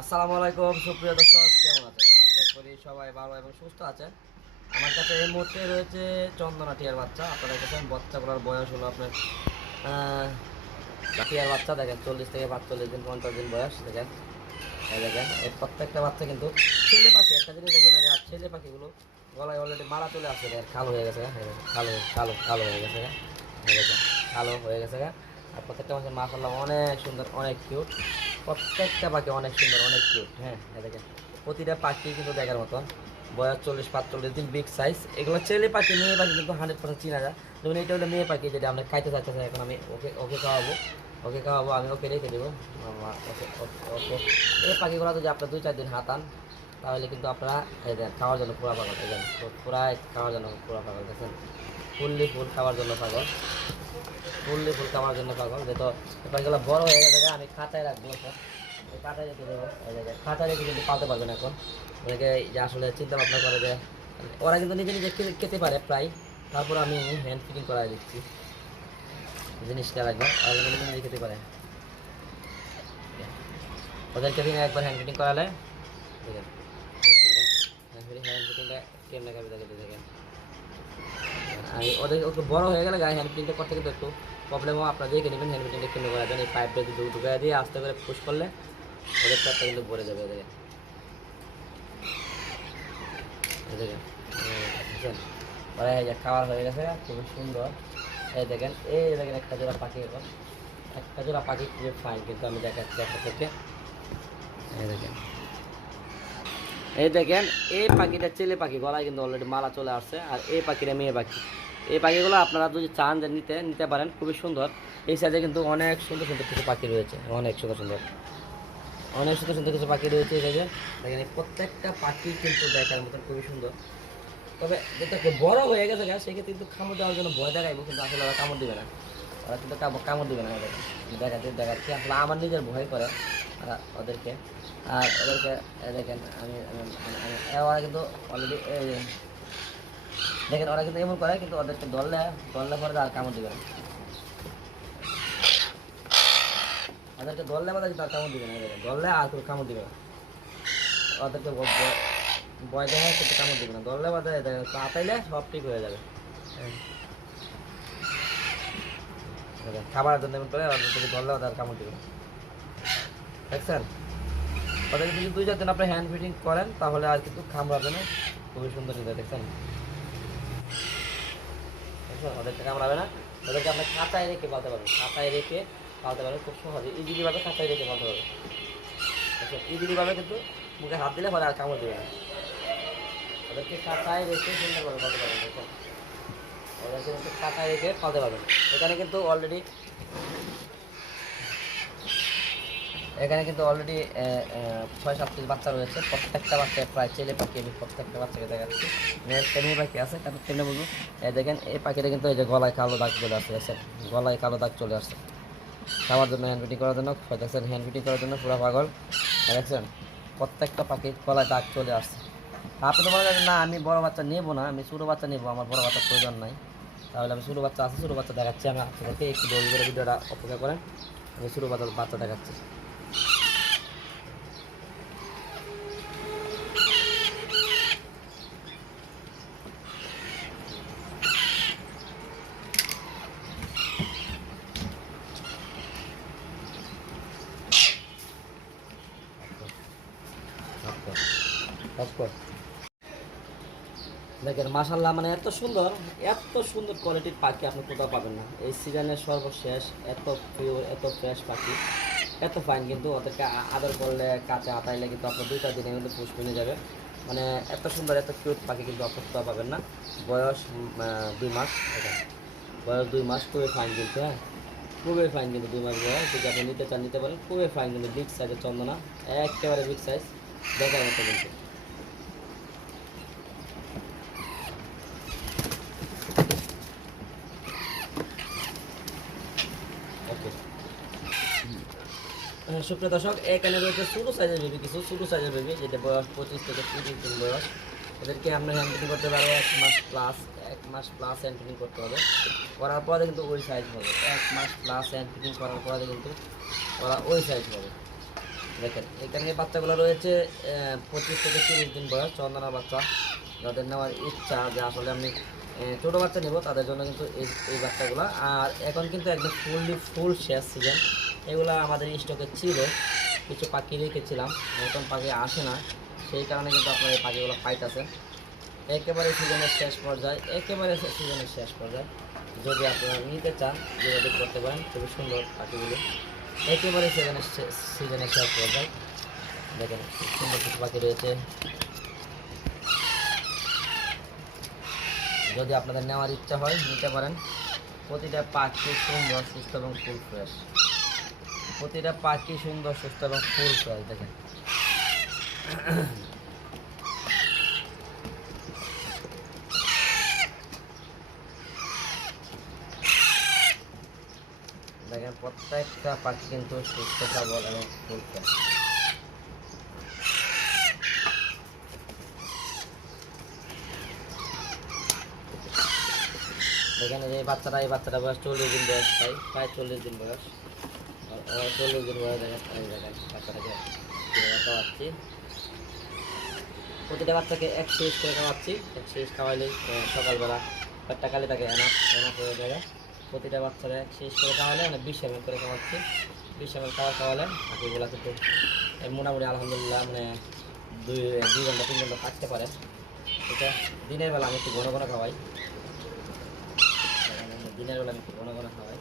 আসসালামু আলাইকুম সুপ্রিয় দর্শক কেমন আছেন? আশা করি সবাই ভালো এবং সুস্থ আছেন। আমার কাছে এই মুহূর্তে রয়েছে চন্দনা টিয়ার বাচ্চা। আপনারা দেখেছেন বাচ্চাগুলোর বয়স হলো আপনার টিয়ার বাচ্চা দেখেন চল্লিশ থেকে পাঁচচল্লিশ দিন পঞ্চাশ দিন বয়স দেখেন। দেখেন এই প্রত্যেকটা বাচ্চা কিন্তু ছেলে পাখি একটা জিনিস দেখেন যে আর ছেলে পাখিগুলো গলায় অলরেডি মারা চলে আসছে দেখেন কালো হয়ে গেছে হ্যাঁ, কালো কালো কালো হয়ে গেছে হ্যাঁ, দেখেন কালো হয়ে গেছে হ্যাঁ। আর প্রত্যেকটা মাছের মাসাল্লাহ অনেক সুন্দর অনেক কিউট প্রত্যেকটা পাখি অনেক সুন্দর, অনেক কিউট হ্যাঁ দেখেন। প্রতিটা পাখি কিন্তু দেখার মতন। বয়স চল্লিশ, পাঁচচল্লিশ দিন বিগ সাইজ এগুলো ছেলে পাখি, মেয়ে পাখি কিন্তু হান্ড্রেড পার্সেন্ট চিনা যায় যেমন এটা হলো মেয়ে পাখি যেটা আমরা খাইতে চাচ্ছি এখন আমি ওকে ওকে খাওয়াবো। ওকে খাওয়াবো, আমি ওকে রেখে দেবো। ওকে ওকে এই পাখিগুলো যদি আপনার দুই, চার দিন হাতান তাহলে কিন্তু আপনারা, এই দেন খাওয়ার জন্য পুরা পাগল, এই দেন পুরাই খাওয়ার জন্য পুরা পাগল, দেখেন। ফুললি ফুল খাওয়ার জন্য পাগল। ফুললি ফুল খাওয়ার জন্য পাগল। যেহেতু পাখিগুলো বড় হয়ে গেছে আমি খাতায় রাখব খাতায় রেখে দেবো খাতায় রেখে কিন্তু পালতে পারবেন এখন। অনেকে যে আসলে চিন্তা ভাবনা করে যে, ওরা কিন্তু নিজে নিজে খেতে- পারে প্রায়। তারপর আমি হ্যান্ড ফিটিং করাই দিচ্ছি। জিনিসটা রাখব কিন্তু নিজে নিজে খেতে পারে। ওদেরকে দিনে একবার হ্যান্ড ফিটিং করালে হ্যান্ড হ্যান্ড আর ওদের বড় হয়ে গেলে গায়ে হ্যান্ড ফিটিংটা করতে কিন্তু একটু প্রবলেমও আপনারা দেখে নেবেন হ্যান্ড ফিটিংটা কেমন করাবেন এই পাইপটা যদি ঢুকাই দিয়ে আস্তে করে পুশ করলে ওদের চারটা কিন্তু ভরে যাবে এই দেখেন ওরা এই যে হয়ে গেছে খুবই সুন্দর। এই দেখেন এই দেখেন একটা জোড়া পাখি এখন। একটা জোড়া পাখি খুবই ফাইন কিন্তু আমি দেখাচ্ছি একটা থেকে এই দেখেন। এই দেখেন এই পাখিটা ছেলে পাখি গলায় কিন্তু অলরেডি মালা চলে আসছে আর এই পাখিটা মেয়ে পাখি। এই পাখিগুলো আপনারা যদি চান যে নিতে নিতে পারেন খুবই সুন্দর। এই সাইজে কিন্তু অনেক সুন্দর সুন্দর কিছু পাখি রয়েছে অনেক সুন্দর সুন্দর। অনেক সুন্দর সুন্দর কিছু পাখি রয়েছে এই সাইজে দেখেন প্রত্যেকটা পাখি কিন্তু দেখার মতন খুবই সুন্দর। তবে যেটা বড় হয়ে গেছে গা সেক্ষেত্রে কিন্তু কামড় দেওয়ার জন্য ভয় দেখাইবো কিন্তু আসলে ওরা কামড় দিবে না। ওরা কিন্তু কামড় দিবে না ওদেরকে দেখাতে দেখাচ্ছি আসলে আমার নিজের ভয় করে আহ, ওদেরকে। আর ওদেরকে দেখেন, আমি ওরা কিন্তু অলরেডি দেখেন, ওরা কিন্তু এমন করে, কিন্তু ওদেরকে দললে দললে পরে আর কামড় দিবে। ওদেরকে দললে বাদে কিন্তু আর কামড় দিবে না দললে আর কেউ কামড় দিবে ওদেরকে ভয় দেখায়, কিন্তু কামড় দিবে না। দললে বাদে দেখেন পাতাইলে সব ঠিক হয়ে যাবে। খাবারের জন্য এমন করে ওদেরকে দললে আর কামড় দিবে না। দেখছেন? ওদেরকে যদি দুই চার দিন আপনি হ্যান্ড ফিটিং করেন, তাহলে আর কিন্তু কামড়াবে না। খুবই সুন্দর সুন্দর দেখছেন? ওদেরকে কামড়াবে না। ওদেরকে আপনি খাঁচায় রেখে পালতে পারবেন। খাঁচায় রেখে পালতে পারবেন খুব সহজে। ইজিলিভাবে খাঁচায় রেখে পালতে পারবেন। ইজিলিভাবে কিন্তু মুখে হাত দিলে পরে আর কামড় দেবে না। ওদেরকে খাঁচায় রেখে সুন্দরভাবে পালতে পারবেন দেখুন ওদেরকে কিন্তু খাঁচায় রেখে পালতে পারবেন। এখানে কিন্তু অলরেডি এখানে কিন্তু অলরেডি ছয়, সাত পিস বাচ্চা রয়েছে। প্রত্যেকটা বাচ্চা প্রায় ছেলে পাখি আমি প্রত্যেকটা বাচ্চাকে দেখাচ্ছি। মেয়ে পাখি আছে কারণ কেমনে বলব? দেখেন, এই পাখিটা কিন্তু এই যে গলায় কালো দাগ চলে আসছে গলায় কালো দাগ চলে আসছে। খাওয়ার জন্য হ্যান্ড ফিটিং করার জন্য দেখছেন হ্যান্ড ফিটিং করার জন্য পুরো পাগল। দেখছেন, প্রত্যেকটা পাখি গলায় দাগ চলে আসছে। আপনি তো বলেন না, আমি বড় বাচ্চা নেব না, আমি ছোটো বাচ্চা নেব, আমার বড় বাচ্চার প্রয়োজন নাই। তাহলে আমি ছোটো বাচ্চা আছে, ছোটো বাচ্চা দেখাচ্ছি, আমি আপনাদেরকে একটু দৌড় করে ভিডিওটা অপেক্ষা করেন। আমি ছোটো বাচ্চা বাচ্চা দেখাচ্ছি। দেখেন মাসাল্লাহ মানে এত সুন্দর এত সুন্দর কোয়ালিটির পাখি আপনি কোথাও পাবেন না। এই সিজনের সর্বশেষ এত পিওর এত ফ্রেশ পাখি, এত ফাইন কিন্তু ওদেরকে আদর করলে কাছে আতাইলে কিন্তু আপনার দুইটা দিনে কিন্তু পুষ মিলে যাবে। মানে এত সুন্দর, এত কিউট পাখি কিন্তু আপনি কোথাও পাবেন না। বয়স দুই মাস, এটা। বয়স দুই মাস, খুবই ফাইন কিন্তু হ্যাঁ। খুবই ফাইন কিন্তু দুই মাস বয়স। যদি আপনি নিতে চান, নিতে পারেন, খুবই ফাইন কিন্তু বিগ সাইজের চন্দনা, একেবারে বিগ সাইজ দেখার মতো কিন্তু ওকে হ্যাঁ, সুপ্রিয় দর্শক, এখানে রয়েছে ছোটো সাইজের বেবি কিছু ছোটো সাইজের বেবি যেটা বয়স পঁচিশ থেকে তিরিশ দিন বয়স। এদেরকে আমরা হ্যান্ড ফিটিং করতে পারব, এক মাস প্লাস এক মাস প্লাস হ্যান্ড ফিটিং করতে হবে। করার পরে কিন্তু ওই সাইজ হবে। এক মাস প্লাস হ্যান্ড ফিটিং করার পরে কিন্তু ওরা ওই সাইজ হবে। দেখেন, এখানে বাচ্চাগুলো রয়েছে পঁচিশ থেকে তিরিশ দিন বয়স চন্দনার বাচ্চা। যাদের নেওয়ার ইচ্ছা যে আসলে আমি ছোটো বাচ্চা নেব, তাদের জন্য কিন্তু এই এই বাচ্চাগুলো। আর এখন কিন্তু একদম ফুললি ফুল শেষ সিজন এগুলো আমাদের স্টকে ছিল। কিছু পাখি রেখেছিলাম, নতুন পাখি আসে না। সেই কারণে কিন্তু আপনার এই পাখিগুলো পাইতেছেন একেবারে সিজনের শেষ পর্যায়ে, একেবারে সিজনের শেষ পর্যায়ে। যদি আপনারা নিতে চান, যোগাযোগ করতে পারেন, খুবই সুন্দর পাখিগুলো। একেবারে সিজনের সিজনের শেষ পর্যায়ে। দেখেন সুন্দর কিছু পাখি রয়েছে। যদি আপনাদের নেওয়ার ইচ্ছা হয়, নিতে পারেন। প্রতিটা পাখি সুন্দর, সুস্থ এবং ফুল ফ্রেশ। প্রতিটা পাখি সুন্দর, সুস্থ এবং ফুল ফ্রেশ, দেখেন। দেখেন, প্রত্যেকটা পাখি কিন্তু সুস্থ, সবল এবং ফুল ফ্রেশ। এখানে যে বাচ্চাটা, এই বাচ্চাটা বয়স চল্লিশ দিন বয়স প্রায় প্রায় চল্লিশ দিন বয়স। বাচ্চাটাকে খাওয়াচ্ছি প্রতিটা বাচ্চাকে এক সিরিজ করে খাওয়াচ্ছি। এক সিরিজ খাওয়াইলেই আহ, সকালবেলা পেটটা কালে তাকে এনা এনা করে দেবে প্রতিটা বাচ্চারা এক সিরিজ করে খাওয়ালে মানে বিশ এম করে খাওয়াচ্ছি। বিশ এম খাওয়া খাওয়ালে বাকিগুলো কিন্তু মোটামুটি আলহামদুলিল্লাহ মানে দুই দুই ঘণ্টা তিন ঘণ্টা থাকতে পারে। এটা দিনের বেলা আমি একটু ঘন ঘন খাওয়াই। দিনের বেলা আমি একটু ঘন ঘন খাওয়াই।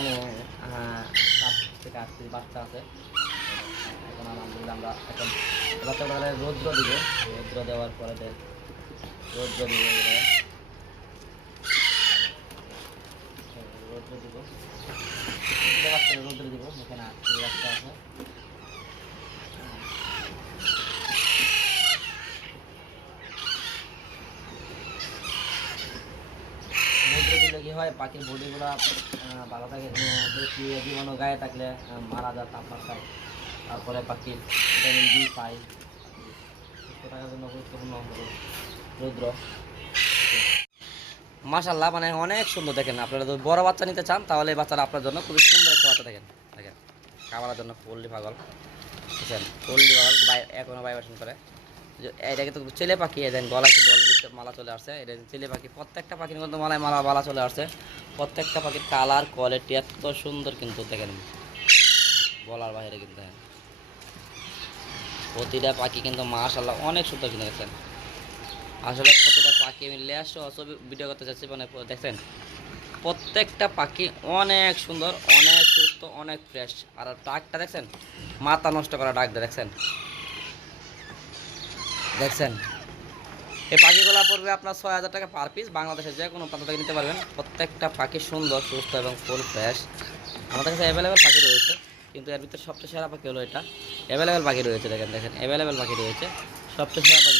এখানে সাত থেকে বাচ্চা আছে। এখন আলহামদুলিল্লাহ আমরা এখন বাচ্চাগুলো রৌদ্র দিব। রৌদ্র দেওয়ার পরে রৌদ্র দিব রৌদ্র দিব। রৌদ্র দিব এখানে আট বাচ্চা আছে রৌদ্র দিলে হয় পাখির বডিগুলো ভালো থাকে। বেশি জীবাণু গায়ে থাকলে মারা যায় তাপমাত্রায় তারপরে পাখির ভিটামিন ডি পাই সুস্থ থাকার জন্য গুরুত্বপূর্ণ রৌদ্র। মাশাল্লাহ মানে অনেক সুন্দর দেখেন আপনারা যদি বড় বাচ্চা নিতে চান, তাহলে এই বাচ্চাটা আপনার জন্য খুবই সুন্দর একটা বাচ্চা দেখেন। দেখেন খাবারের জন্য ফুললি পাগল। বুঝছেন? ফুললি পাগল বাই এখনও ভাইব্রেশন করে। যে- এটা কিন্তু ছেলে পাখি দেন গলা কিন্তু মালা চলে আসছে। এটা ছেলে পাখি, প্রত্যেকটা পাখির মধ্যে মালায় মালা মালা চলে আসছে। প্রত্যেকটা পাখির কালার কোয়ালিটি এত সুন্দর কিন্তু দেখেন। বলার বাইরে কিন্তু প্রতিটা পাখি কিন্তু মাশাল্লাহ অনেক সুন্দর কিন্তু দেখছেন। আসলে প্রতিটা পাখি আমি সহ ছবি ভিডিও করতে চাচ্ছি মানে দেখছেন? প্রত্যেকটা পাখি অনেক সুন্দর, অনেক সুস্থ, অনেক ফ্রেশ আর ডাকটা দেখছেন? মাথা নষ্ট করা ডাকটা দেখছেন? দেখছেন? এই পাখিগুলা পড়বে আপনার ছয় হাজার টাকা পার পিস বাংলাদেশের যে কোনো প্রান্ত থেকে নিতে পারবেন। প্রত্যেকটা পাখি সুন্দর, সুস্থ এবং ফুল ফ্রেশ আমাদের কাছে অ্যাভেলেবেল পাখি রয়েছে, কিন্তু এর ভিতরে সবচেয়ে সেরা পাখি হলো এটা। অ্যাভেলেবেল পাখি রয়েছে, দেখেন দেখেন। অ্যাভেলেবেল পাখি রয়েছে। সবচেয়ে সেরা পাখি